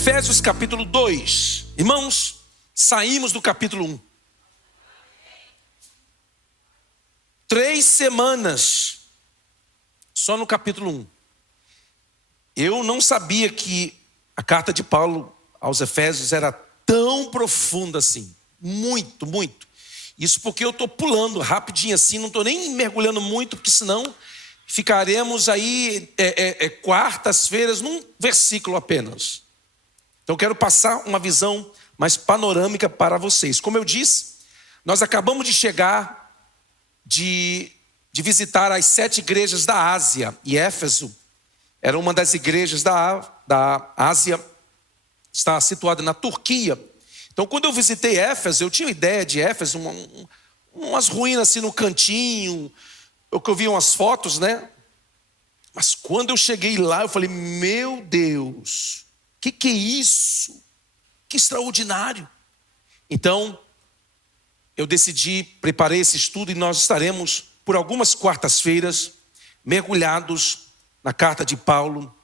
Efésios capítulo 2. Irmãos, saímos do capítulo 1. 3 semanas só no capítulo 1. Eu não sabia que a carta de Paulo aos Efésios era tão profunda assim. Muito, muito. Isso porque eu estou pulando rapidinho assim, não estou nem mergulhando muito, porque senão ficaremos aí quartas-feiras num versículo apenas. Então eu quero passar uma visão mais panorâmica para vocês. Como eu disse, nós acabamos de chegar de visitar as 7 igrejas da Ásia. E Éfeso era uma das igrejas da Ásia, está situada na Turquia. Então quando eu visitei Éfeso, eu tinha ideia de Éfeso, umas ruínas assim no cantinho, eu vi umas fotos, né? Mas quando eu cheguei lá, eu falei, meu Deus, que é isso? Que extraordinário. Então, eu decidi, preparei esse estudo e nós estaremos, por algumas quartas-feiras, mergulhados na carta de Paulo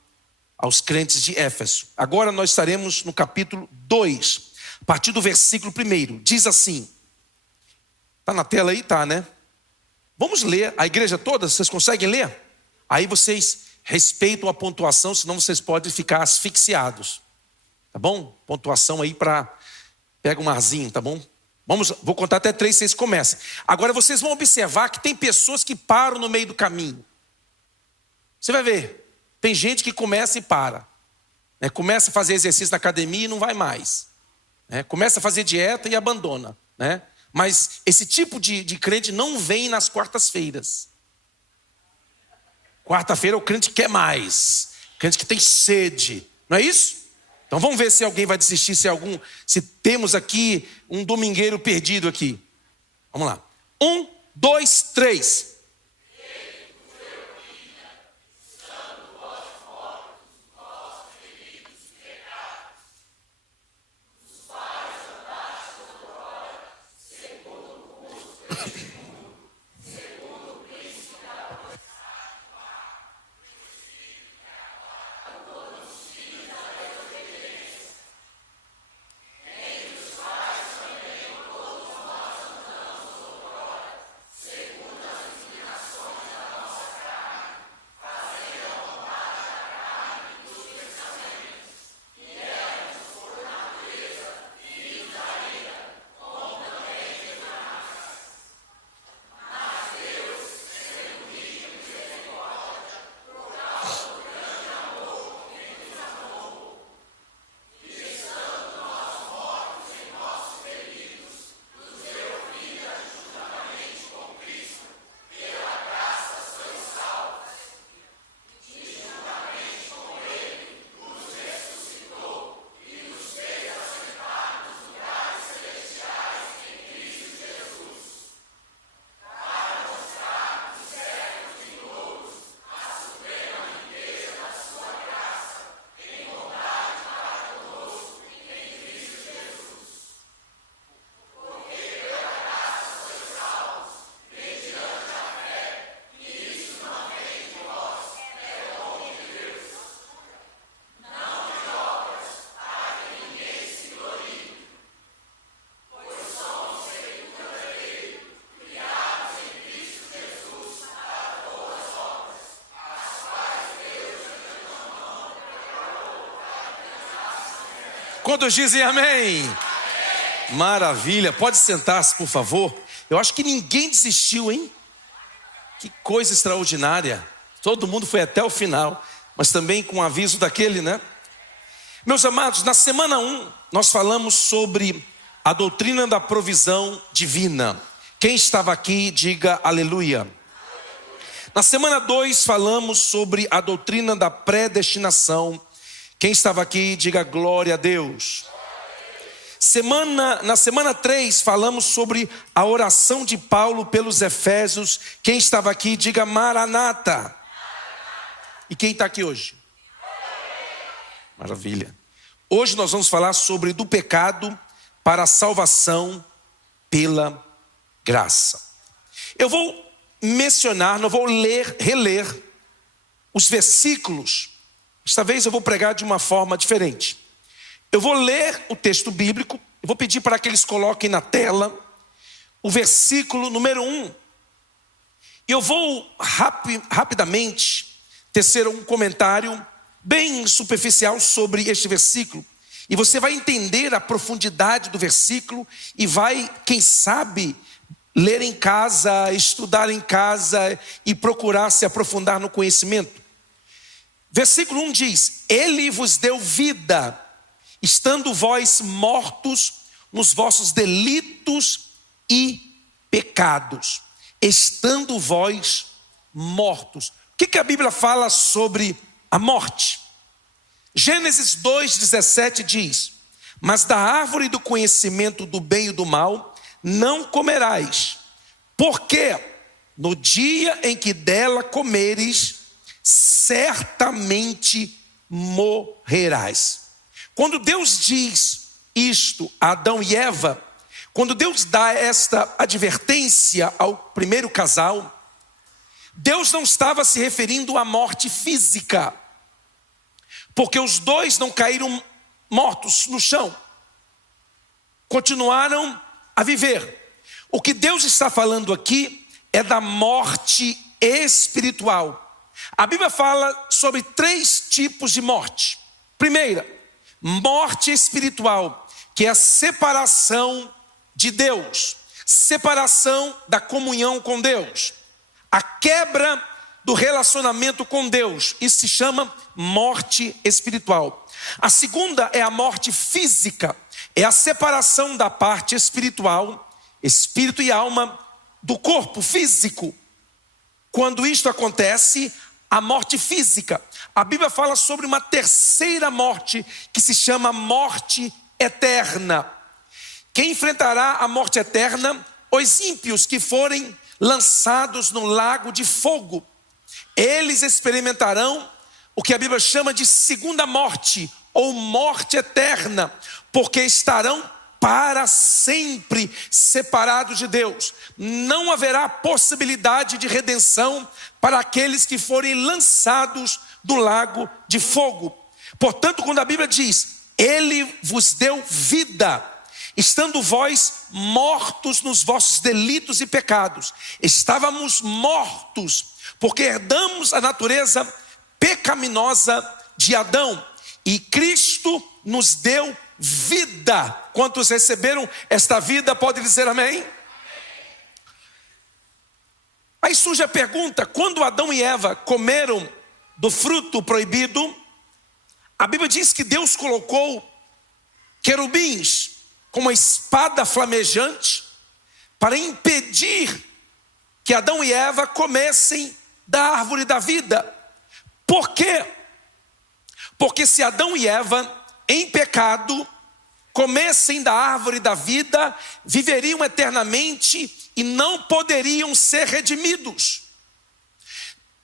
aos crentes de Éfeso. Agora nós estaremos no capítulo 2, a partir do versículo 1. Diz assim, está na tela aí? Tá, né? Vamos ler a igreja toda, vocês conseguem ler? Aí vocês respeitam a pontuação, senão vocês podem ficar asfixiados. Tá bom? Pontuação aí pega um arzinho, tá bom? Vou contar até 3, vocês comecem. Agora vocês vão observar que tem pessoas que param no meio do caminho. Você vai ver, tem gente que começa e para. Começa a fazer exercício na academia e não vai mais. Começa a fazer dieta e abandona. Mas esse tipo de crente não vem nas quartas-feiras. Quarta-feira o crente quer mais. Crente que tem sede. Não é isso? Então vamos ver se alguém vai desistir, se temos aqui um domingueiro perdido aqui. Vamos lá. 1, 2, 3. Quantos dizem amém? Maravilha, pode sentar-se por favor. Eu acho que ninguém desistiu, hein? Que coisa extraordinária. Todo mundo foi até o final, mas também com o aviso daquele, né? Meus amados, na semana 1 nós falamos sobre a doutrina da provisão divina. Quem estava aqui, diga aleluia. Na semana 2 falamos sobre a doutrina da predestinação. Quem estava aqui, diga glória a Deus. Na semana 3 falamos sobre a oração de Paulo pelos Efésios. Quem estava aqui, diga Maranata. E quem está aqui hoje? Maravilha. Hoje nós vamos falar sobre do pecado para a salvação pela graça. Eu vou mencionar, não vou reler os versículos. Desta vez eu vou pregar de uma forma diferente. Eu vou ler o texto bíblico, eu vou pedir para que eles coloquem na tela o versículo número 1. E eu vou rapidamente tecer um comentário bem superficial sobre este versículo. E você vai entender a profundidade do versículo e vai, quem sabe, ler em casa, estudar em casa e procurar se aprofundar no conhecimento. Versículo 1 diz: Ele vos deu vida, estando vós mortos nos vossos delitos e pecados. Estando vós mortos. O que a Bíblia fala sobre a morte? Gênesis 2,17 diz: Mas da árvore do conhecimento do bem e do mal não comerás, porque no dia em que dela comeres, certamente morrerás. Quando Deus diz isto a Adão e Eva, quando Deus dá esta advertência ao primeiro casal, Deus não estava se referindo à morte física, porque os dois não caíram mortos no chão, continuaram a viver. O que Deus está falando aqui é da morte espiritual. A Bíblia fala sobre 3 tipos de morte. Primeira, morte espiritual, que é a separação de Deus, separação da comunhão com Deus, a quebra do relacionamento com Deus. Isso se chama morte espiritual. A segunda é a morte física, é a separação da parte espiritual, espírito e alma, do corpo físico. Quando isto acontece, a morte física. A Bíblia fala sobre uma terceira morte, que se chama morte eterna. Quem enfrentará a morte eterna? Os ímpios que forem lançados no lago de fogo. Eles experimentarão o que a Bíblia chama de segunda morte, ou morte eterna, porque estarão para sempre separados de Deus. Não haverá possibilidade de redenção para aqueles que forem lançados do lago de fogo. Portanto, quando a Bíblia diz: Ele vos deu vida, estando vós mortos nos vossos delitos e pecados. Estávamos mortos, porque herdamos a natureza pecaminosa de Adão, e Cristo nos deu vida. Quantos receberam esta vida, pode dizer amém? Aí surge a pergunta: quando Adão e Eva comeram do fruto proibido, a Bíblia diz que Deus colocou querubins com uma espada flamejante para impedir que Adão e Eva comessem da árvore da vida. Por quê? Porque se Adão e Eva, em pecado, comessem da árvore da vida, viveriam eternamente e não poderiam ser redimidos.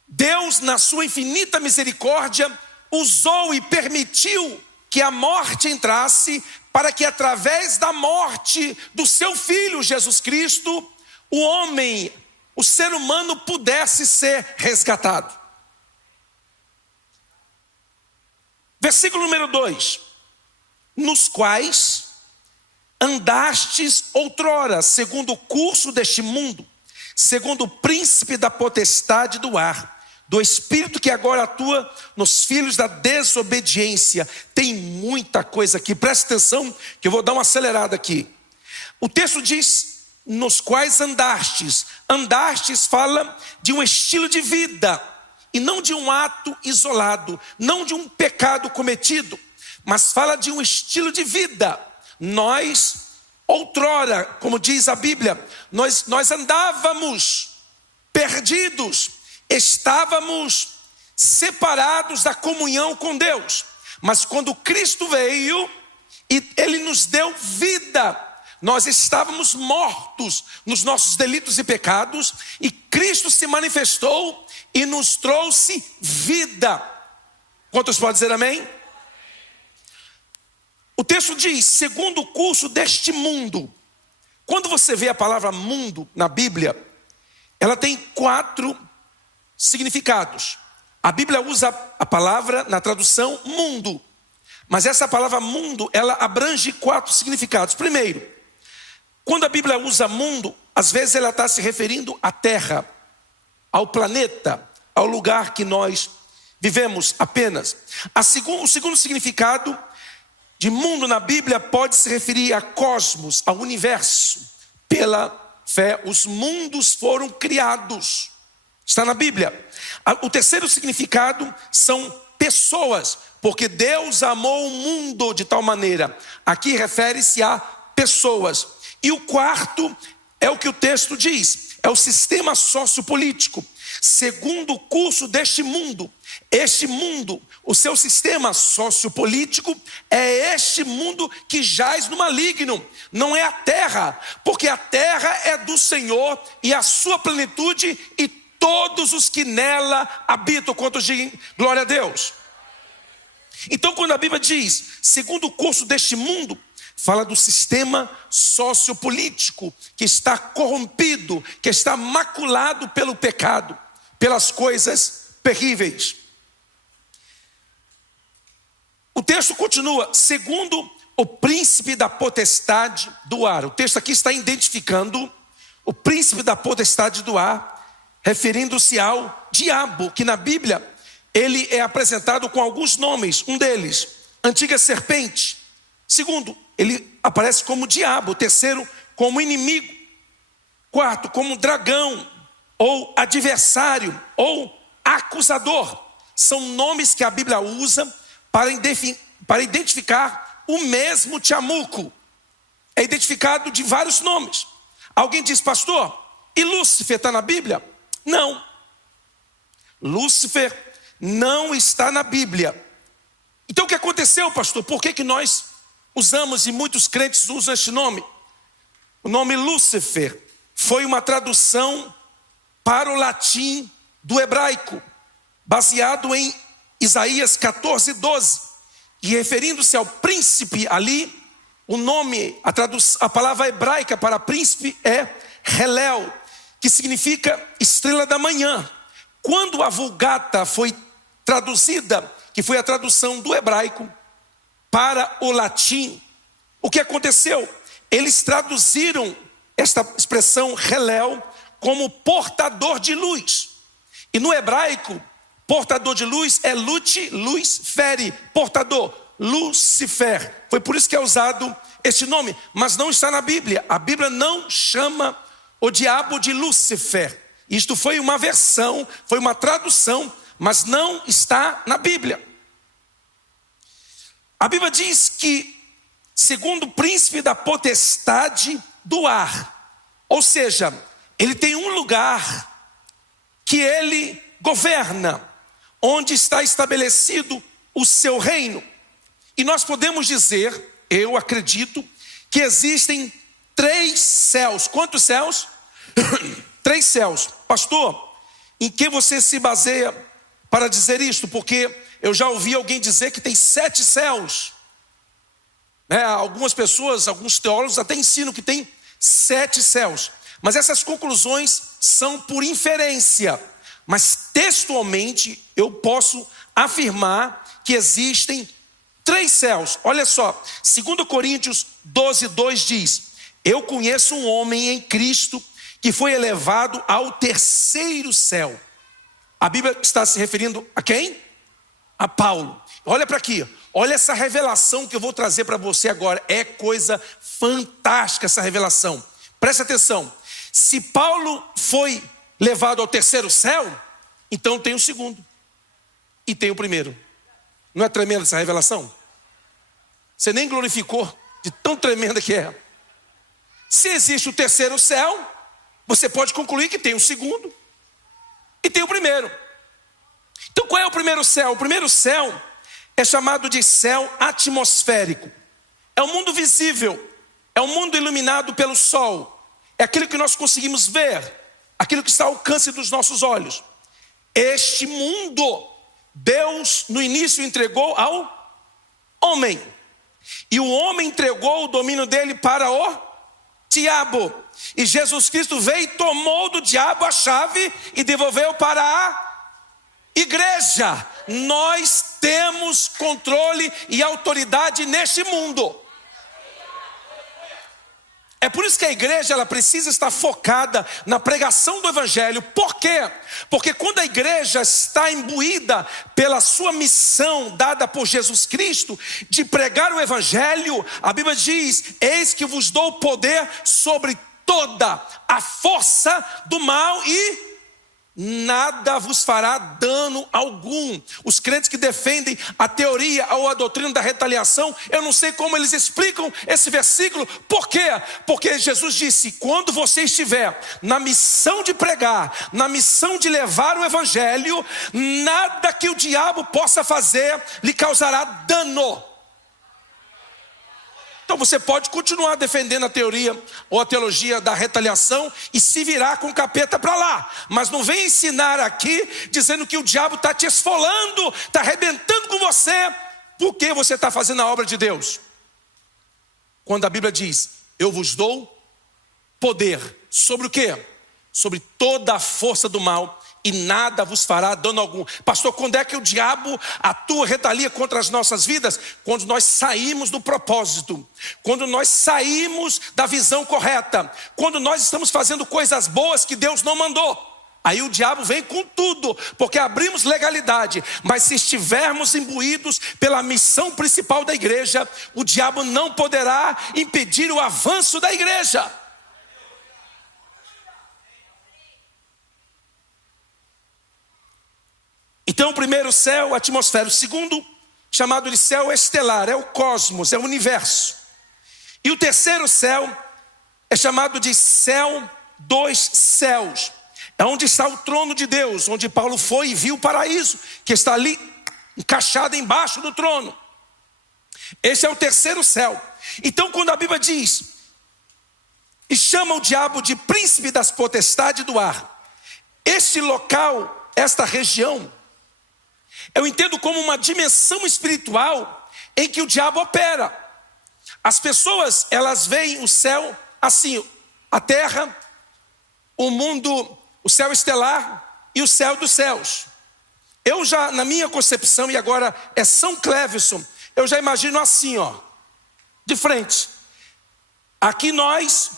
Deus, na sua infinita misericórdia, usou e permitiu que a morte entrasse, para que através da morte do seu Filho Jesus Cristo, o homem, o ser humano, pudesse ser resgatado. Versículo número 2: Nos quais andastes outrora, segundo o curso deste mundo, segundo o príncipe da potestade do ar, do espírito que agora atua nos filhos da desobediência. Tem muita coisa aqui, preste atenção que eu vou dar uma acelerada aqui. O texto diz: nos quais andastes. Andastes fala de um estilo de vida, e não de um ato isolado, não de um pecado cometido, mas fala de um estilo de vida. Nós, outrora, como diz a Bíblia, nós andávamos perdidos, estávamos separados da comunhão com Deus. Mas quando Cristo veio e Ele nos deu vida, nós estávamos mortos nos nossos delitos e pecados, e Cristo se manifestou e nos trouxe vida. Quantos podem dizer amém? O texto diz: segundo o curso deste mundo. Quando você vê a palavra mundo na Bíblia, ela tem 4 significados. A Bíblia usa a palavra na tradução mundo, Mas essa palavra mundo, ela abrange 4 significados. Primeiro, quando a Bíblia usa mundo, às vezes ela está se referindo à terra, ao planeta, ao lugar que nós vivemos apenas. O segundo significado de mundo na Bíblia pode se referir a cosmos, ao universo. Pela fé, os mundos foram criados. Está na Bíblia. O terceiro significado são pessoas, porque Deus amou o mundo de tal maneira. Aqui refere-se a pessoas. E o quarto é o que o texto diz, é o sistema sociopolítico. Segundo o curso deste mundo, este mundo, o seu sistema sociopolítico é este mundo que jaz no maligno, não é a terra, porque a terra é do Senhor e a sua plenitude e todos os que nela habitam. Quantos dizem glória a Deus? Então, quando a Bíblia diz, segundo o curso deste mundo, fala do sistema sociopolítico que está corrompido, que está maculado pelo pecado, pelas coisas terríveis. O texto continua, segundo o príncipe da potestade do ar. O texto aqui está identificando o príncipe da potestade do ar, referindo-se ao diabo, que na Bíblia ele é apresentado com alguns nomes. Um deles, antiga serpente. Segundo, ele aparece como diabo. Terceiro, como inimigo. Quarto, como dragão, ou adversário, ou acusador. São nomes que a Bíblia usa para identificar o mesmo Tiamuco. É identificado de vários nomes. Alguém diz, pastor, e Lúcifer está na Bíblia? Não. Lúcifer não está na Bíblia. Então o que aconteceu, pastor? Por que nós usamos e muitos crentes usam este nome? O nome Lúcifer foi uma tradução para o latim do hebraico, baseado em Isaías 14:12. E referindo-se ao príncipe ali, o nome, a palavra hebraica para príncipe é Helel, que significa estrela da manhã. Quando a Vulgata foi traduzida, que foi a tradução do hebraico para o latim, o que aconteceu? Eles traduziram esta expressão Helel como portador de luz. E no hebraico, portador de luz é luz, fere, portador, Lucifer. Foi por isso que é usado este nome, mas não está na Bíblia. A Bíblia não chama o diabo de Lúcifer. Isto foi uma versão, foi uma tradução, mas não está na Bíblia. A Bíblia diz que, segundo o príncipe da potestade do ar, ou seja, ele tem um lugar que ele governa, onde está estabelecido o seu reino. E nós podemos dizer, eu acredito, que existem 3 céus. Quantos céus? 3 céus. Pastor, em que você se baseia para dizer isto? Porque eu já ouvi alguém dizer que tem 7 céus. Algumas pessoas, alguns teólogos até ensinam que tem 7 céus. Mas essas conclusões são por inferência. Mas textualmente eu posso afirmar que existem 3 céus. Olha só, 2 Coríntios 12:2 diz: eu conheço um homem em Cristo que foi elevado ao 3º céu. A Bíblia está se referindo a quem? A Paulo. Olha para aqui, olha essa revelação que eu vou trazer para você agora. É coisa fantástica essa revelação. Presta atenção. Se Paulo foi levado ao 3º céu, então tem o 2º e tem o 1º. Não é tremenda essa revelação? Você nem glorificou de tão tremenda que é. Se existe o 3º céu, você pode concluir que tem o 2º e tem o 1º. Então qual é o 1º céu? O 1º céu é chamado de céu atmosférico. É o mundo visível, é o mundo iluminado pelo sol. É aquilo que nós conseguimos ver, aquilo que está ao alcance dos nossos olhos. Este mundo, Deus no início entregou ao homem. E o homem entregou o domínio dele para o diabo. E Jesus Cristo veio e tomou do diabo a chave e devolveu para a Igreja, nós temos controle e autoridade neste mundo. É por isso que a igreja ela precisa estar focada na pregação do evangelho. Por quê? Porque quando a igreja está imbuída pela sua missão dada por Jesus Cristo de pregar o evangelho, a Bíblia diz: eis que vos dou poder sobre toda a força do mal e nada vos fará dano algum. Os crentes que defendem a teoria ou a doutrina da retaliação, eu não sei como eles explicam esse versículo. Por quê? Porque Jesus disse: quando você estiver na missão de pregar, na missão de levar o evangelho, nada que o diabo possa fazer lhe causará dano. Então você pode continuar defendendo a teoria ou a teologia da retaliação e se virar com o capeta para lá. Mas não vem ensinar aqui dizendo que o diabo está te esfolando, está arrebentando com você, porque você está fazendo a obra de Deus. Quando a Bíblia diz: eu vos dou poder sobre o quê? Sobre toda a força do mal e nada vos fará dano algum. Pastor, quando é que o diabo atua, retalia contra as nossas vidas? Quando nós saímos do propósito, quando nós saímos da visão correta, quando nós estamos fazendo coisas boas que Deus não mandou. Aí o diabo vem com tudo, porque abrimos legalidade. Mas se estivermos imbuídos pela missão principal da igreja, o diabo não poderá impedir o avanço da igreja. Então o primeiro céu, a atmosfera. O segundo, chamado de céu estelar, é o cosmos, é o universo. E o terceiro céu é chamado de céu dos céus. É onde está o trono de Deus, onde Paulo foi e viu o paraíso, que está ali encaixado embaixo do trono. Esse é o terceiro céu. Então quando a Bíblia diz e chama o diabo de príncipe das potestades do ar, este local, esta região, eu entendo como uma dimensão espiritual em que o diabo opera. As pessoas, elas veem o céu assim, a terra, o mundo, o céu estelar e o céu dos céus. Eu já, na minha concepção, e agora é São Cleveson, eu já imagino assim, ó, de frente. Aqui nós,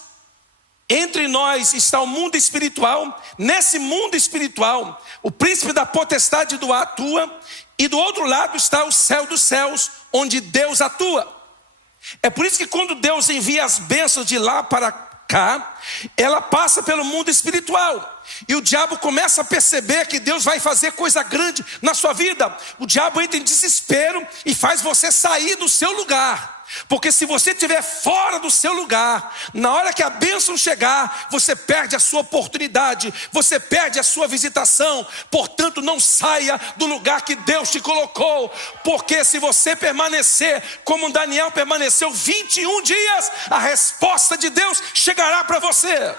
entre nós está o mundo espiritual. Nesse mundo espiritual, o príncipe da potestade do ar atua, e do outro lado está o céu dos céus, onde Deus atua. É por isso que quando Deus envia as bênçãos de lá para cá, ela passa pelo mundo espiritual. E o diabo começa a perceber que Deus vai fazer coisa grande na sua vida. O diabo entra em desespero e faz você sair do seu lugar. Porque se você estiver fora do seu lugar, na hora que a bênção chegar, você perde a sua oportunidade, você perde a sua visitação. Portanto, não saia do lugar que Deus te colocou. Porque se você permanecer como Daniel permaneceu 21 dias, a resposta de Deus chegará para você.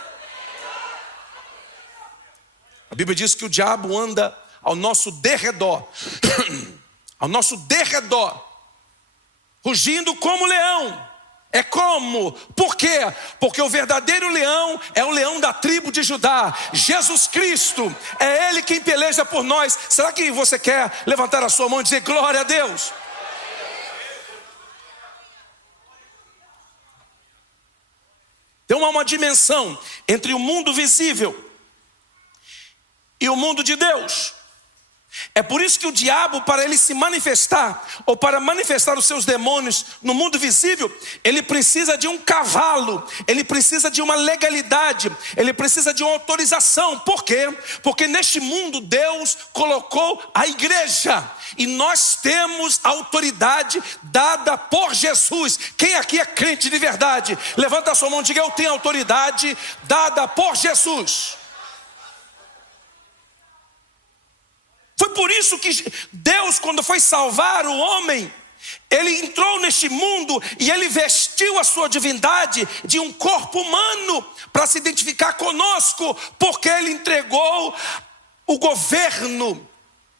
A Bíblia diz que o diabo anda ao nosso derredor, ao nosso derredor, rugindo como leão. É como? Por quê? Porque o verdadeiro leão é o leão da tribo de Judá. Jesus Cristo, é Ele quem peleja por nós. Será que você quer levantar a sua mão e dizer glória a Deus? Tem uma dimensão entre o mundo visível e o mundo de Deus. É por isso que o diabo, para ele se manifestar, ou para manifestar os seus demônios no mundo visível, ele precisa de um cavalo, ele precisa de uma legalidade, ele precisa de uma autorização. Por quê? Porque neste mundo Deus colocou a igreja, e nós temos a autoridade dada por Jesus. Quem aqui é crente de verdade? Levanta a sua mão e diga: eu tenho autoridade dada por Jesus. Foi por isso que Deus, quando foi salvar o homem, Ele entrou neste mundo e Ele vestiu a sua divindade de um corpo humano para se identificar conosco, porque Ele entregou o governo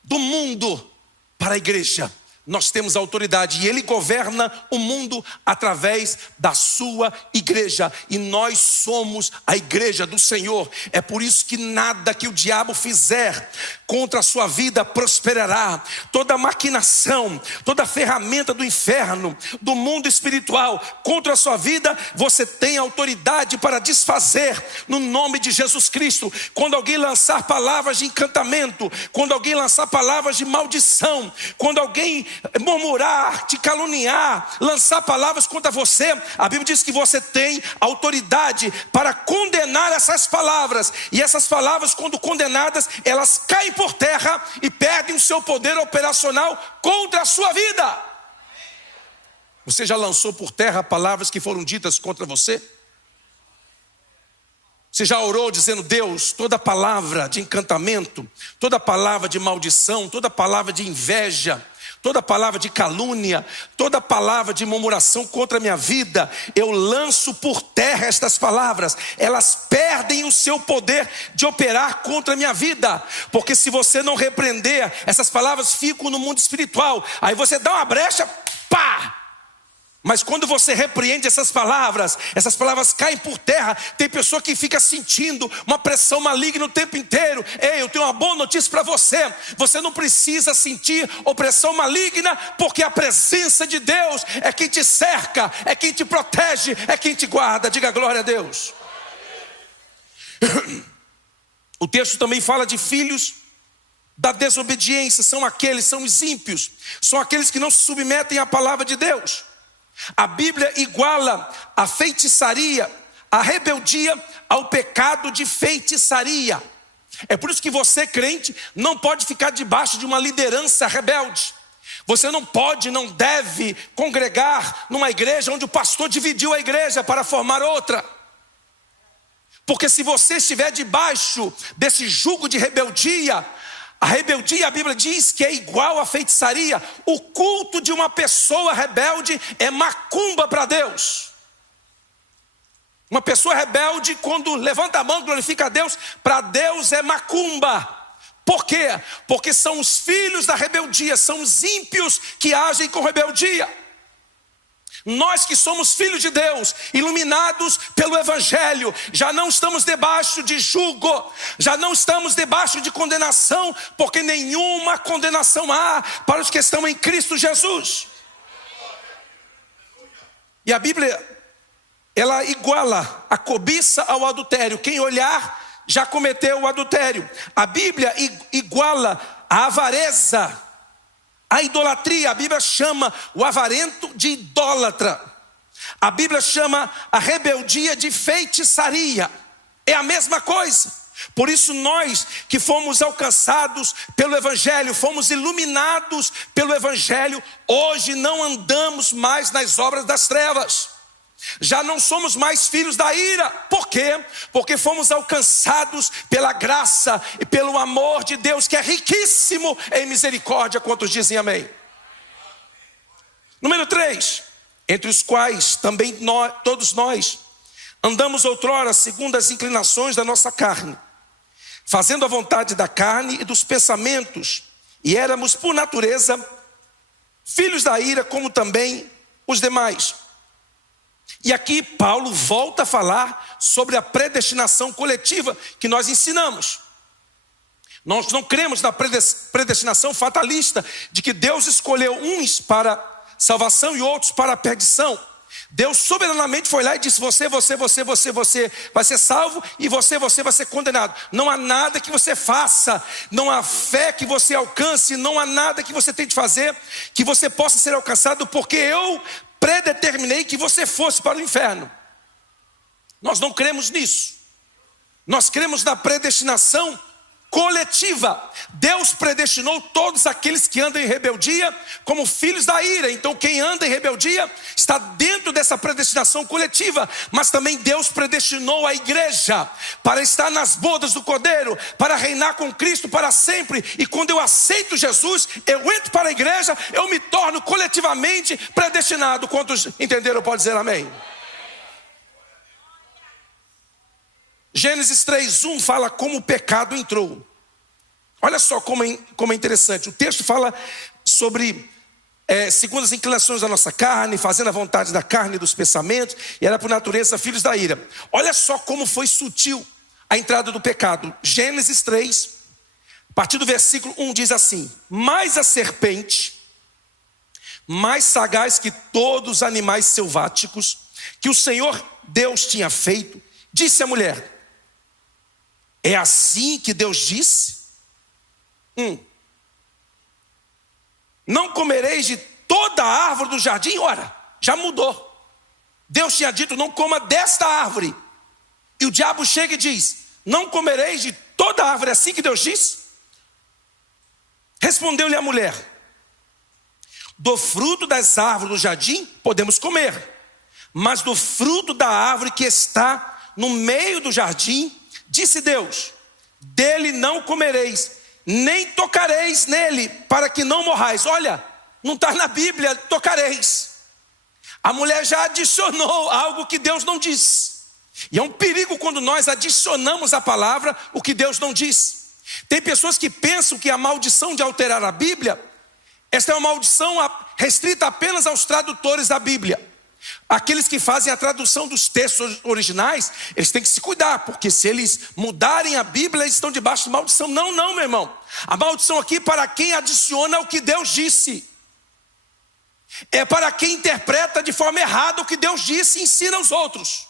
do mundo para a igreja, nós temos autoridade e Ele governa o mundo através da sua igreja. E nós somos a igreja do Senhor. É por isso que nada que o diabo fizer contra a sua vida prosperará. Toda maquinação, toda ferramenta do inferno, do mundo espiritual contra a sua vida, você tem autoridade para desfazer no nome de Jesus Cristo. Quando alguém lançar palavras de encantamento, quando alguém lançar palavras de maldição, quando alguém murmurar, te caluniar, lançar palavras contra você, a Bíblia diz que você tem autoridade para condenar essas palavras. E essas palavras, quando condenadas, elas caem por terra e perdem o seu poder operacional contra a sua vida. Você já lançou por terra palavras que foram ditas contra você? Você já orou dizendo: Deus, toda palavra de encantamento, toda palavra de maldição, toda palavra de inveja, toda palavra de calúnia, toda palavra de murmuração contra a minha vida, eu lanço por terra estas palavras. Elas perdem o seu poder de operar contra a minha vida. Porque se você não repreender, essas palavras ficam no mundo espiritual. Aí você dá uma brecha, pá! Mas quando você repreende essas palavras caem por terra. Tem pessoa que fica sentindo uma pressão maligna o tempo inteiro. Ei, eu tenho uma boa notícia para você. Você não precisa sentir opressão maligna, porque a presença de Deus é quem te cerca, é quem te protege, é quem te guarda. Diga glória a Deus. O texto também fala de filhos da desobediência. São os ímpios, são aqueles que não se submetem à palavra de Deus. A Bíblia iguala a feitiçaria, a rebeldia, ao pecado de feitiçaria. É por isso que você, crente, não pode ficar debaixo de uma liderança rebelde. Você não pode, não deve congregar numa igreja onde o pastor dividiu a igreja para formar outra. Porque se você estiver debaixo desse jugo de rebeldia, a rebeldia, a Bíblia diz que é igual à feitiçaria. O culto de uma pessoa rebelde é macumba para Deus. Uma pessoa rebelde, quando levanta a mão e glorifica a Deus, para Deus é macumba. Por quê? Porque são os filhos da rebeldia, são os ímpios que agem com rebeldia. Nós que somos filhos de Deus, iluminados pelo Evangelho, já não estamos debaixo de jugo, já não estamos debaixo de condenação, porque nenhuma condenação há para os que estão em Cristo Jesus. E a Bíblia, ela iguala a cobiça ao adultério. Quem olhar já cometeu o adultério. A Bíblia iguala a avareza, a idolatria. A Bíblia chama o avarento de idólatra. A Bíblia chama a rebeldia de feitiçaria. É a mesma coisa. Por isso nós que fomos alcançados pelo Evangelho, fomos iluminados pelo Evangelho, hoje não andamos mais nas obras das trevas. Já não somos mais filhos da ira. Por quê? Porque fomos alcançados pela graça e pelo amor de Deus, que é riquíssimo em misericórdia. Quantos dizem amém? Número 3, entre os quais também todos nós andamos outrora segundo as inclinações da nossa carne, fazendo a vontade da carne e dos pensamentos, e éramos por natureza filhos da ira, como também os demais. E aqui Paulo volta a falar sobre a predestinação coletiva que nós ensinamos. Nós não cremos na predestinação fatalista, de que Deus escolheu uns para salvação e outros para a perdição. Deus soberanamente foi lá e disse: você vai ser salvo, e você vai ser condenado. Não há nada que você faça, não há fé que você alcance, não há nada que você tente fazer que você possa ser alcançado, porque eu predeterminei que você fosse para o inferno. Nós não cremos nisso. Nós cremos na predestinação coletiva. Deus predestinou todos aqueles que andam em rebeldia como filhos da ira. Então quem anda em rebeldia está dentro dessa predestinação coletiva. Mas também Deus predestinou a igreja para estar nas bodas do Cordeiro, para reinar com Cristo para sempre. E quando eu aceito Jesus, eu entro para a igreja, eu me torno coletivamente predestinado. Quantos entenderam? Pode dizer amém. Gênesis 3:1 fala como o pecado entrou. Olha só como é interessante. O texto fala sobre segundo as inclinações da nossa carne, fazendo a vontade da carne e dos pensamentos, e era por natureza filhos da ira. Olha só como foi sutil a entrada do pecado. Gênesis 3, a partir do versículo 1 diz assim: mas a serpente, mais sagaz que todos os animais selváticos que o Senhor Deus tinha feito, disse à mulher: é assim que Deus disse? Não comereis de toda a árvore do jardim? Ora, já mudou. Deus tinha dito: não coma desta árvore. E o diabo chega e diz: não comereis de toda a árvore. É assim que Deus disse? Respondeu-lhe a mulher: do fruto das árvores do jardim podemos comer, mas do fruto da árvore que está no meio do jardim, disse Deus: dele não comereis, nem tocareis nele, para que não morrais. Olha, não está na Bíblia, tocareis. A mulher já adicionou algo que Deus não disse. E é um perigo quando nós adicionamos à palavra o que Deus não disse. Tem pessoas que pensam que a maldição de alterar a Bíblia, esta é uma maldição restrita apenas aos tradutores da Bíblia. Aqueles que fazem a tradução dos textos originais, eles têm que se cuidar, porque se eles mudarem a Bíblia, eles estão debaixo de maldição. Não, meu irmão. A maldição aqui é para quem adiciona o que Deus disse. É para quem interpreta de forma errada o que Deus disse e ensina aos outros.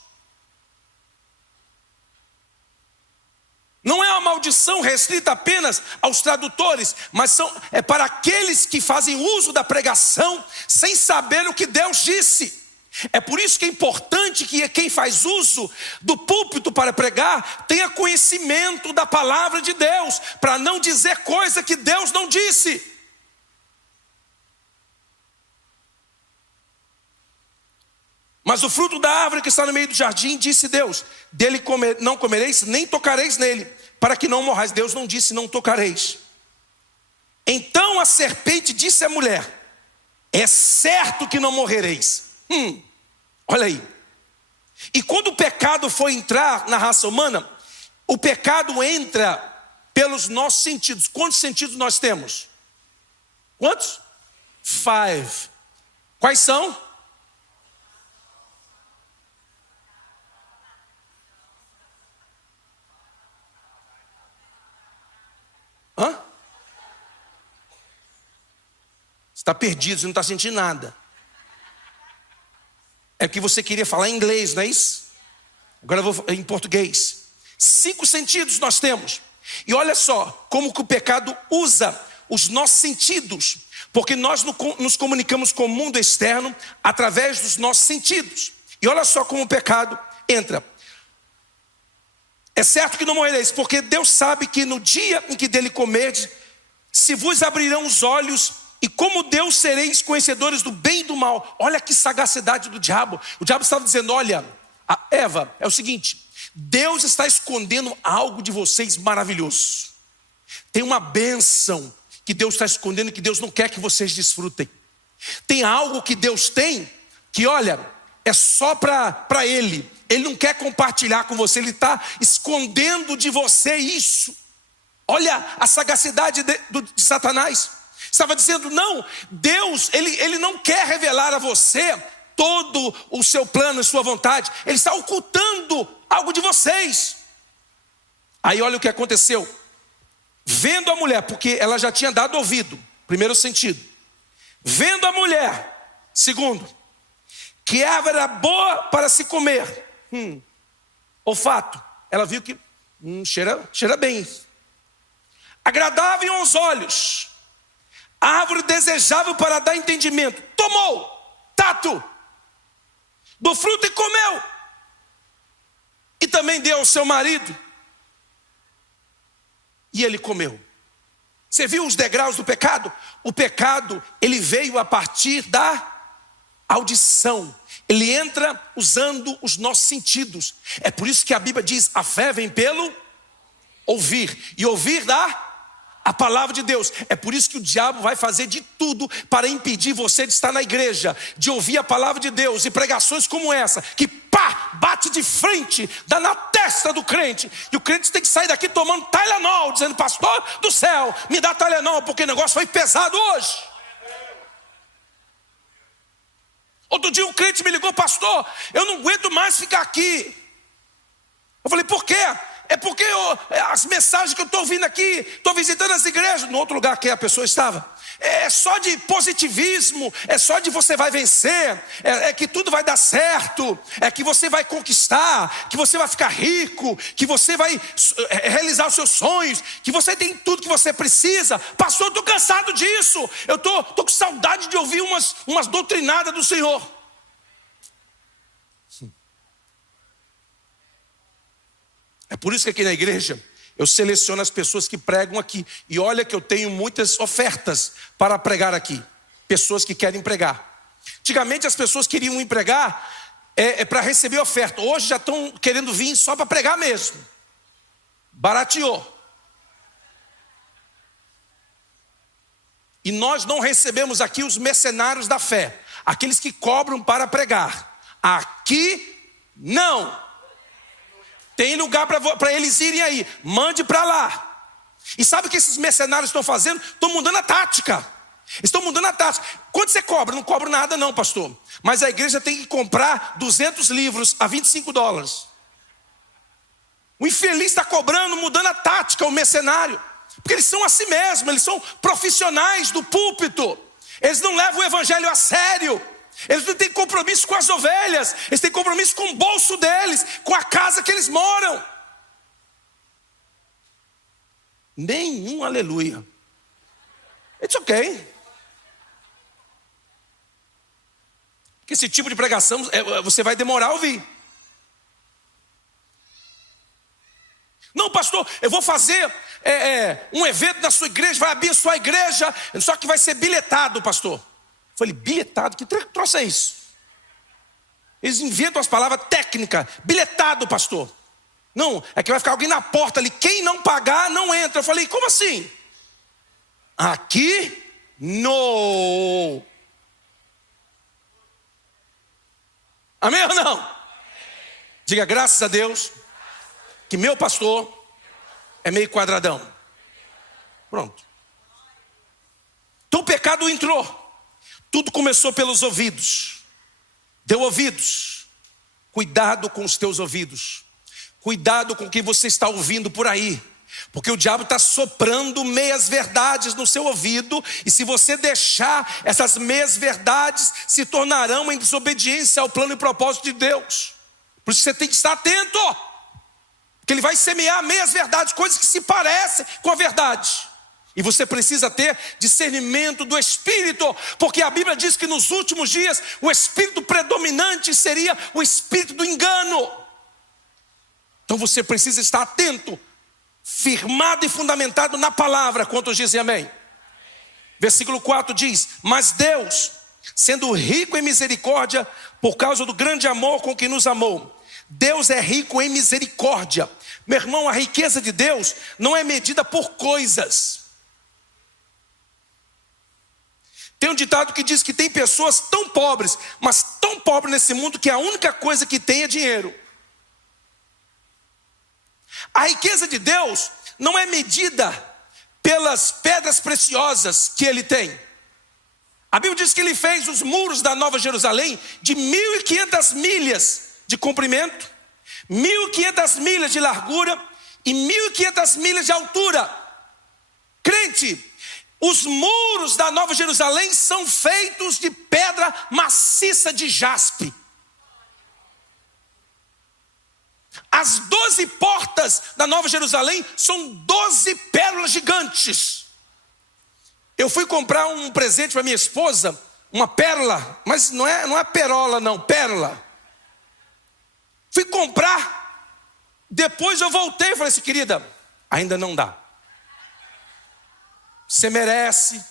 Não é uma maldição restrita apenas aos tradutores, mas é para aqueles que fazem uso da pregação sem saber o que Deus disse. É por isso que é importante que quem faz uso do púlpito para pregar tenha conhecimento da palavra de Deus, para não dizer coisa que Deus não disse. Mas o fruto da árvore que está no meio do jardim, disse Deus: dele não comereis, nem tocareis nele, para que não morrais. Deus não disse não tocareis. Então a serpente disse à mulher: é certo que não morrereis. Olha aí. E quando o pecado foi entrar na raça humana, o pecado entra pelos nossos sentidos. Quantos sentidos nós temos? Quantos? 5. Quais são? Hã? Você está perdido, você não está sentindo nada. É que você queria falar em inglês, não é isso? Agora eu vou em português. 5 sentidos nós temos. E olha só como que o pecado usa os nossos sentidos. Porque nós nos comunicamos com o mundo externo através dos nossos sentidos. E olha só como o pecado entra. É certo que não morrereis, porque Deus sabe que no dia em que dele comerdes, se vos abrirão os olhos, e como Deus sereis conhecedores do bem e do mal. Olha que sagacidade do diabo. O diabo estava dizendo: olha, Eva, é o seguinte, Deus está escondendo algo de vocês maravilhoso. Tem uma bênção que Deus está escondendo, que Deus não quer que vocês desfrutem. Tem algo que Deus tem, que olha, é só para Ele. Ele não quer compartilhar com você, Ele está escondendo de você isso. Olha a sagacidade de Satanás. Estava dizendo: não, Deus, ele não quer revelar a você todo o seu plano e sua vontade. Ele está ocultando algo de vocês. Aí olha o que aconteceu. Vendo a mulher, porque ela já tinha dado ouvido, primeiro sentido. Vendo a mulher, segundo, que a árvore era boa para se comer. Olfato, ela viu que cheira bem. Agradável aos olhos. A árvore desejável para dar entendimento. Tomou, tato, do fruto e comeu. E também deu ao seu marido. E ele comeu. Você viu os degraus do pecado? O pecado, ele veio a partir da audição. Ele entra usando os nossos sentidos. É por isso que a Bíblia diz: a fé vem pelo ouvir. E ouvir a palavra de Deus. É por isso que o diabo vai fazer de tudo para impedir você de estar na igreja, de ouvir a palavra de Deus. E pregações como essa, que bate de frente, dá na testa do crente. E o crente tem que sair daqui tomando Tylenol, dizendo: pastor do céu, me dá Tylenol, porque o negócio foi pesado hoje. Outro dia um crente me ligou: pastor, eu não aguento mais ficar aqui. Eu falei: por quê? É porque as mensagens que eu estou ouvindo aqui, estou visitando as igrejas, no outro lugar que a pessoa estava, é só de positivismo, é só de você vai vencer, é que tudo vai dar certo, é que você vai conquistar, que você vai ficar rico, que você vai realizar os seus sonhos, que você tem tudo que você precisa. Pastor, eu estou cansado disso, eu estou com saudade de ouvir umas doutrinadas do Senhor. É por isso que aqui na igreja eu seleciono as pessoas que pregam aqui. E olha que eu tenho muitas ofertas para pregar aqui. Pessoas que querem pregar. Antigamente as pessoas queriam ir pregar para receber oferta. Hoje já estão querendo vir só para pregar mesmo. Barateou. E nós não recebemos aqui os mercenários da fé. Aqueles que cobram para pregar. Aqui não. Tem lugar para eles irem aí. Mande para lá. E sabe o que esses mercenários estão fazendo? Estão mudando a tática. Estão mudando a tática. Quanto você cobra? Não cobro nada não, pastor. Mas a igreja tem que comprar 200 livros a $25. O infeliz está cobrando, mudando a tática, o mercenário. Porque eles são assim mesmo. Eles são profissionais do púlpito. Eles não levam o evangelho a sério. Eles não têm compromisso com as ovelhas. Eles têm compromisso com o bolso deles, com a casa que eles moram. Nenhum aleluia. It's okay. Porque esse tipo de pregação você vai demorar a ouvir. Não, pastor, eu vou fazer um evento na sua igreja, vai abençoar a igreja, só que vai ser bilhetado, pastor. Eu falei: bilhetado? Que troço é isso? Eles inventam as palavras técnicas. Bilhetado, pastor. Não, é que vai ficar alguém na porta ali. Quem não pagar, não entra. Eu falei: como assim? Aqui, no. Amém ou não? Diga: graças a Deus que meu pastor é meio quadradão. Pronto. Então o pecado entrou. Tudo começou pelos ouvidos. Deu ouvidos. Cuidado com os teus ouvidos. Cuidado com o que você está ouvindo por aí. Porque o diabo está soprando meias verdades no seu ouvido. E se você deixar, essas meias verdades se tornarão em desobediência ao plano e propósito de Deus. Por isso você tem que estar atento. Porque ele vai semear meias verdades, coisas que se parecem com a verdade. E você precisa ter discernimento do Espírito, porque a Bíblia diz que nos últimos dias o Espírito predominante seria o Espírito do engano. Então você precisa estar atento, firmado e fundamentado na palavra. Quantos dizem amém? Versículo 4 diz: mas Deus, sendo rico em misericórdia, por causa do grande amor com que nos amou. Deus é rico em misericórdia. Meu irmão, a riqueza de Deus não é medida por coisas. Tem um ditado que diz que tem pessoas tão pobres, mas tão pobres nesse mundo, que a única coisa que tem é dinheiro. A riqueza de Deus não é medida pelas pedras preciosas que Ele tem. A Bíblia diz que Ele fez os muros da Nova Jerusalém de 1.500 milhas de comprimento, 1.500 milhas de largura e 1.500 milhas de altura. Crente, os muros da Nova Jerusalém são feitos de pedra maciça de jaspe. As 12 portas da Nova Jerusalém são 12 pérolas gigantes. Eu fui comprar um presente para minha esposa, uma pérola, mas não é perola não, pérola. Fui comprar, depois eu voltei e falei assim: querida, ainda não dá. Você merece,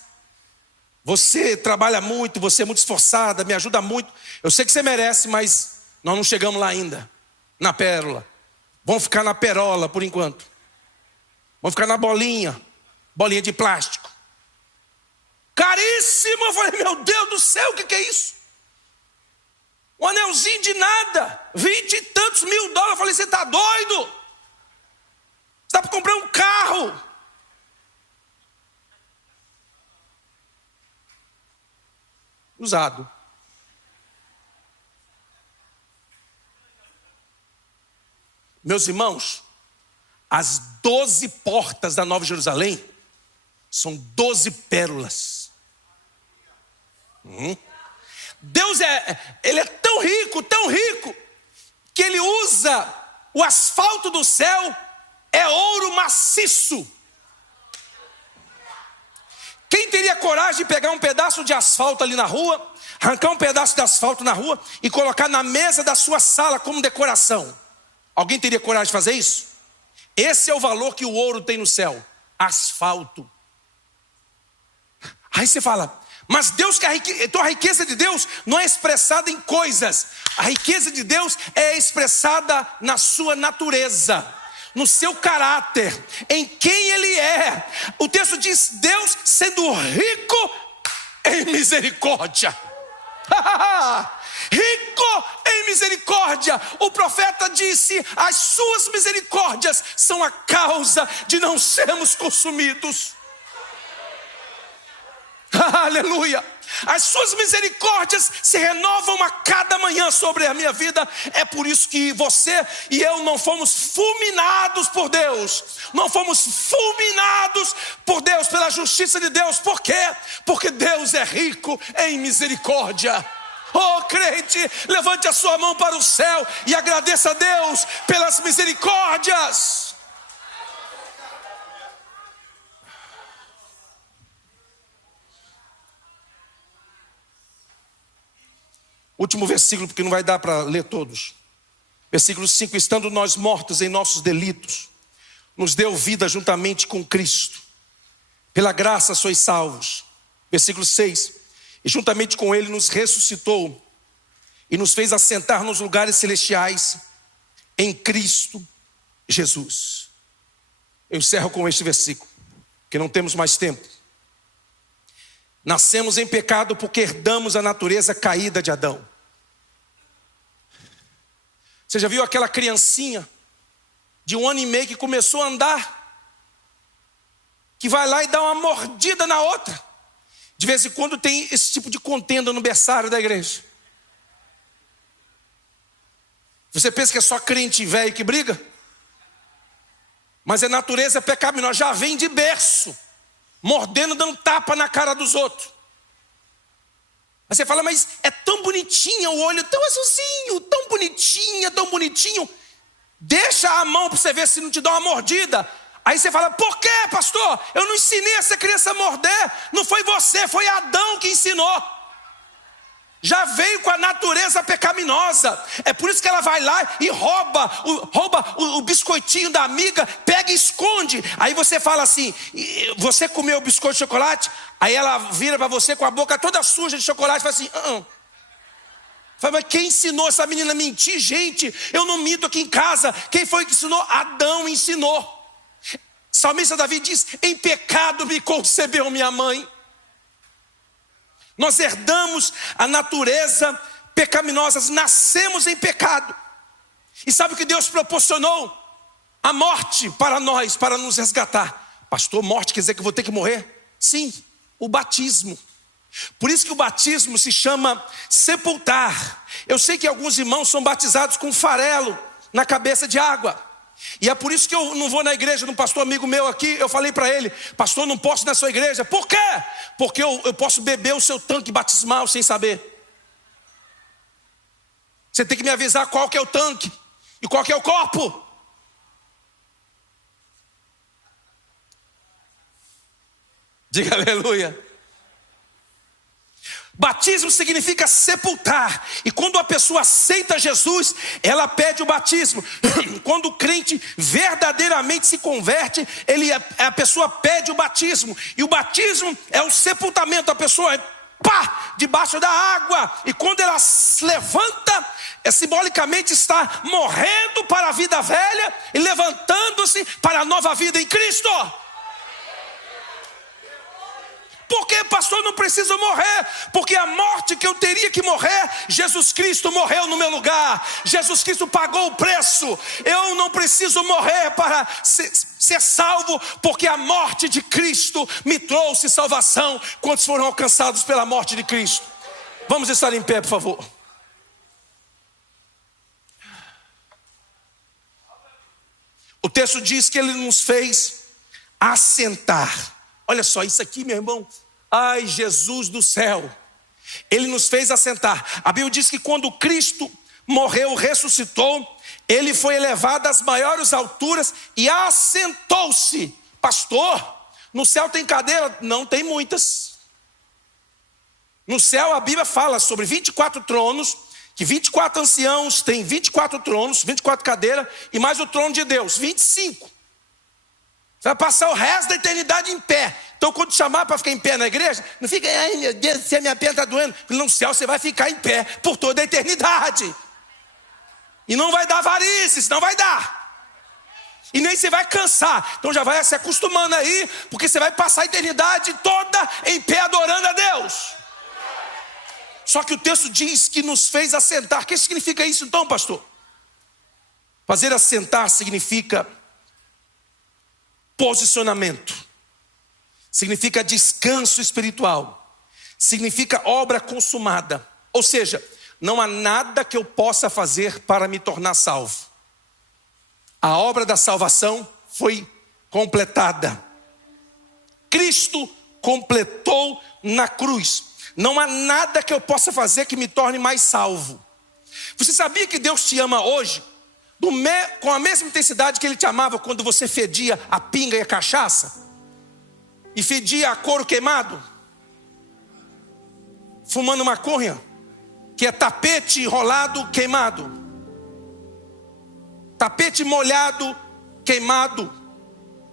você trabalha muito, você é muito esforçada, me ajuda muito. Eu sei que você merece, mas nós não chegamos lá ainda, na pérola. Vamos ficar na perola por enquanto. Vamos ficar na bolinha de plástico. Caríssimo! Eu falei: meu Deus do céu, o que é isso? Um anelzinho de nada, 20 e tantos mil dólares. Eu falei: você está doido? Você está para comprar um carro. Usado. Meus irmãos, as 12 portas da Nova Jerusalém são 12 pérolas. Deus ele é tão rico, que ele usa o asfalto do céu, é ouro maciço. Quem teria coragem de pegar um pedaço de asfalto ali na rua, arrancar um pedaço de asfalto na rua e colocar na mesa da sua sala como decoração? Alguém teria coragem de fazer isso? Esse é o valor que o ouro tem no céu, asfalto. Aí você fala, mas Deus, então a riqueza de Deus não é expressada em coisas. A riqueza de Deus é expressada na sua natureza, no seu caráter, em quem Ele é. O texto diz, Deus sendo rico em misericórdia. Rico em misericórdia. O profeta disse, as suas misericórdias são a causa de não sermos consumidos. Aleluia. As suas misericórdias se renovam a cada manhã sobre a minha vida. É por isso que você e eu não fomos fulminados por Deus. Não fomos fulminados por Deus, pela justiça de Deus. Por quê? Porque Deus é rico em misericórdia. Oh, crente, levante a sua mão para o céu e agradeça a Deus pelas misericórdias. Último versículo, porque não vai dar para ler todos. Versículo 5: estando nós mortos em nossos delitos, nos deu vida juntamente com Cristo. Pela graça sois salvos. Versículo 6: e juntamente com Ele nos ressuscitou e nos fez assentar nos lugares celestiais em Cristo Jesus. Eu encerro com este versículo, porque não temos mais tempo. Nascemos em pecado porque herdamos a natureza caída de Adão. Você já viu aquela criancinha de 1 ano e meio que começou a andar, que vai lá e dá uma mordida na outra? De vez em quando tem esse tipo de contenda no berçário da igreja. Você pensa que é só crente velho que briga? Mas a natureza pecaminosa já vem de berço, mordendo, dando tapa na cara dos outros. Aí você fala, mas é tão bonitinha, o olho tão azulzinho, tão bonitinha, tão bonitinho. Deixa a mão para você ver se não te dá uma mordida. Aí você fala, por quê, pastor? Eu não ensinei essa criança a morder. Não foi você, foi Adão que ensinou. Já veio com a natureza pecaminosa. É por isso que ela vai lá e rouba o biscoitinho da amiga, pega e esconde. Aí você fala assim, você comeu o biscoito de chocolate? Aí ela vira para você com a boca toda suja de chocolate e fala assim, Fala, mas quem ensinou essa menina a mentir? Gente, eu não minto aqui em casa. Quem foi que ensinou? Adão ensinou. Salmista Davi diz, em pecado me concebeu minha mãe. Nós herdamos a natureza pecaminosa, nascemos em pecado. E sabe o que Deus proporcionou? A morte para nós, para nos resgatar. Pastor, morte quer dizer que eu vou ter que morrer? Sim, o batismo. Por isso que o batismo se chama sepultar. Eu sei que alguns irmãos são batizados com farelo na cabeça de água. E é por isso que eu não vou na igreja de um pastor amigo meu aqui. Eu falei para ele, pastor, não posso ir na sua igreja. Por quê? Porque eu posso beber o seu tanque batismal sem saber. Você tem que me avisar qual que é o tanque e qual que é o copo. Diga aleluia. Batismo significa sepultar. E quando a pessoa aceita Jesus, ela pede o batismo. Quando o crente verdadeiramente se converte, a pessoa pede o batismo. E o batismo é o sepultamento. A pessoa debaixo da água. E quando ela se levanta, simbolicamente está morrendo para a vida velha e levantando-se para a nova vida em Cristo. Por que, pastor, não preciso morrer? Porque a morte que eu teria que morrer, Jesus Cristo morreu no meu lugar. Jesus Cristo pagou o preço. Eu não preciso morrer para ser salvo, porque a morte de Cristo me trouxe salvação. Quantos foram alcançados pela morte de Cristo? Vamos estar em pé, por favor. O texto diz que ele nos fez assentar. Olha só, isso aqui, meu irmão. Ai, Jesus do céu. Ele nos fez assentar. A Bíblia diz que quando Cristo morreu, ressuscitou, ele foi elevado às maiores alturas e assentou-se. Pastor, no céu tem cadeira? Não tem muitas. No céu a Bíblia fala sobre 24 tronos, que 24 anciãos têm 24 tronos, 24 cadeiras, e mais o trono de Deus, 25. Você vai passar o resto da eternidade em pé. Então quando te chamar para ficar em pé na igreja, não fica, ai meu Deus, se a minha perna está doendo. No céu você vai ficar em pé por toda a eternidade. E não vai dar varizes, não vai dar. E nem você vai cansar. Então já vai se acostumando aí, porque você vai passar a eternidade toda em pé adorando a Deus. Só que o texto diz que nos fez assentar. O que significa isso então, pastor? Fazer assentar significa posicionamento, significa descanso espiritual, significa obra consumada. Ou seja, não há nada que eu possa fazer para me tornar salvo. A obra da salvação foi completada. Cristo completou na cruz. Não há nada que eu possa fazer que me torne mais salvo. Você sabia que Deus te ama hoje com a mesma intensidade que Ele te amava quando você fedia a pinga e a cachaça? E fedia a couro queimado? Fumando maconha? Que é tapete enrolado queimado. Tapete molhado queimado.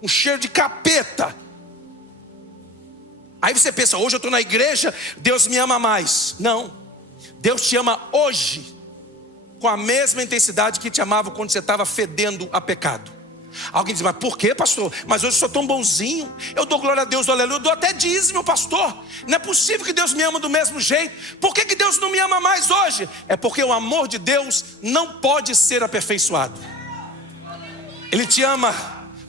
Um cheiro de capeta. Aí você pensa, hoje eu estou na igreja, Deus me ama mais. Não, Deus te ama hoje com a mesma intensidade que te amava quando você estava fedendo a pecado. Alguém diz, mas por que, pastor? Mas hoje eu sou tão bonzinho, eu dou glória a Deus, aleluia, eu dou até dízimo, pastor. Não é possível que Deus me ama do mesmo jeito. Por que Deus não me ama mais hoje? É porque o amor de Deus não pode ser aperfeiçoado. Ele te ama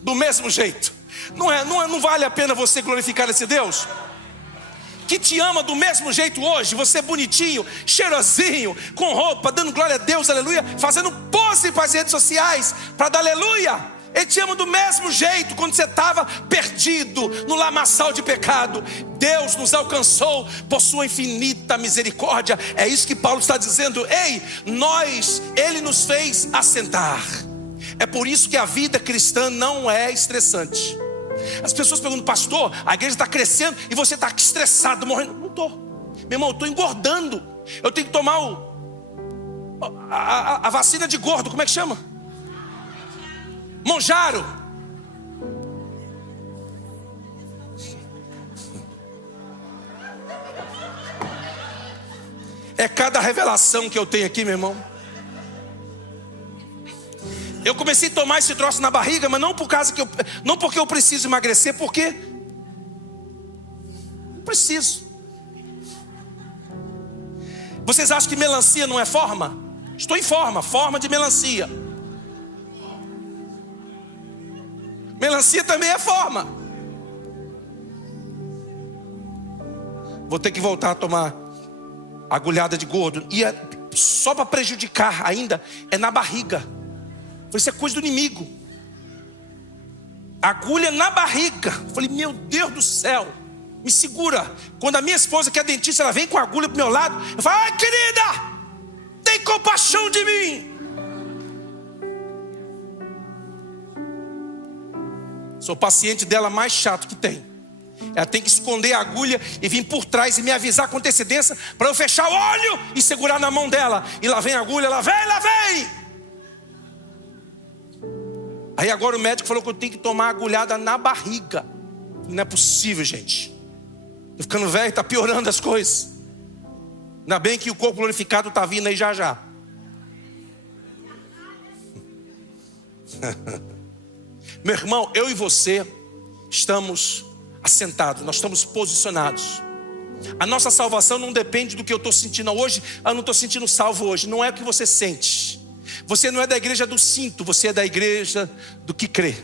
do mesmo jeito. Não vale a pena você glorificar esse Deus que te ama do mesmo jeito hoje? Você bonitinho, cheirosinho, com roupa, dando glória a Deus, aleluia, fazendo pose para as redes sociais, para dar aleluia. Ele te ama do mesmo jeito quando você estava perdido no lamaçal de pecado. Deus nos alcançou por sua infinita misericórdia. É isso que Paulo está dizendo. Ei, Ele nos fez assentar. É por isso que a vida cristã não é estressante. As pessoas perguntam, pastor, a igreja está crescendo e você está estressado, morrendo. Não estou, meu irmão, eu estou engordando. Eu tenho que tomar a vacina de gordo, como é que chama? Monjaro. É cada revelação que eu tenho aqui, meu irmão. Eu comecei a tomar esse troço na barriga, mas não porque eu preciso emagrecer, porque eu preciso. Vocês acham que melancia não é forma? Estou em forma de melancia. Melancia também é forma. Vou ter que voltar a tomar agulhada de gordo. E só para prejudicar ainda, é na barriga. Isso é coisa do inimigo. Agulha na barriga. Falei, meu Deus do céu, me segura. Quando a minha esposa, que é dentista, ela vem com a agulha pro meu lado, eu falo, ai querida, tem compaixão de mim. Sou paciente dela mais chato que tem. Ela tem que esconder a agulha e vir por trás e me avisar com antecedência para eu fechar o olho e segurar na mão dela. E lá vem a agulha, lá vem. Aí agora o médico falou que eu tenho que tomar agulhada na barriga. Não é possível, gente. Tô ficando velho, está piorando as coisas. Ainda bem que o corpo glorificado está vindo aí já. Meu irmão, eu e você estamos assentados, nós estamos posicionados. A nossa salvação não depende do que eu estou sentindo hoje. Eu não estou sentindo salvo hoje. Não é o que você sente. Você não é da igreja do cinto, você é da igreja do que crê.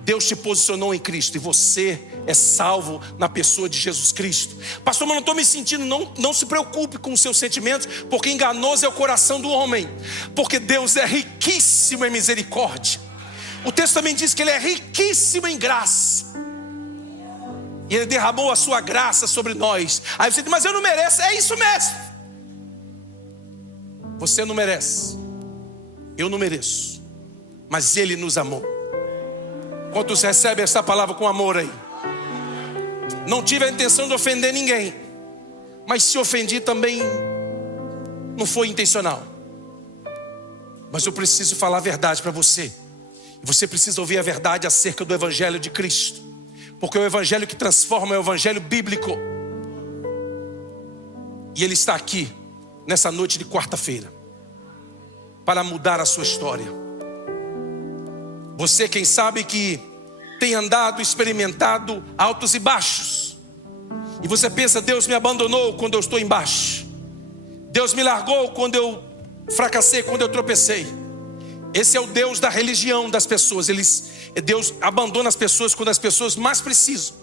Deus te posicionou em Cristo e você é salvo na pessoa de Jesus Cristo. Pastor, mas não estou me sentindo. Não se preocupe com os seus sentimentos, porque enganoso é o coração do homem. Porque Deus é riquíssimo em misericórdia. O texto também diz que Ele é riquíssimo em graça. E Ele derramou a sua graça sobre nós. Aí você diz, mas eu não mereço. É isso mesmo. Você não merece. Eu não mereço. Mas Ele nos amou. Quantos recebem essa palavra com amor aí? Não tive a intenção de ofender ninguém. Mas se ofendi também não foi intencional. Mas eu preciso falar a verdade para você. Você precisa ouvir a verdade acerca do Evangelho de Cristo. Porque o Evangelho que transforma é o Evangelho bíblico. E Ele está aqui, nessa noite de quarta-feira, para mudar a sua história. Você, quem sabe que tem andado, experimentado altos e baixos. E você pensa, Deus me abandonou quando eu estou embaixo. Deus me largou quando eu fracassei, quando eu tropecei. Esse é o Deus da religião das pessoas. Deus abandona as pessoas quando as pessoas mais precisam.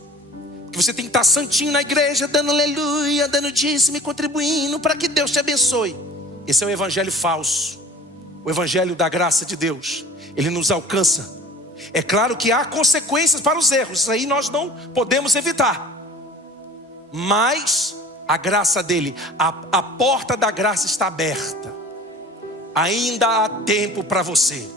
Porque você tem que estar santinho na igreja, dando aleluia, dando dízimo e contribuindo para que Deus te abençoe. Esse é o evangelho falso. O evangelho da graça de Deus. Ele nos alcança. É claro que há consequências para os erros. Isso aí nós não podemos evitar. Mas a graça dele, a porta da graça está aberta. Ainda há tempo para você.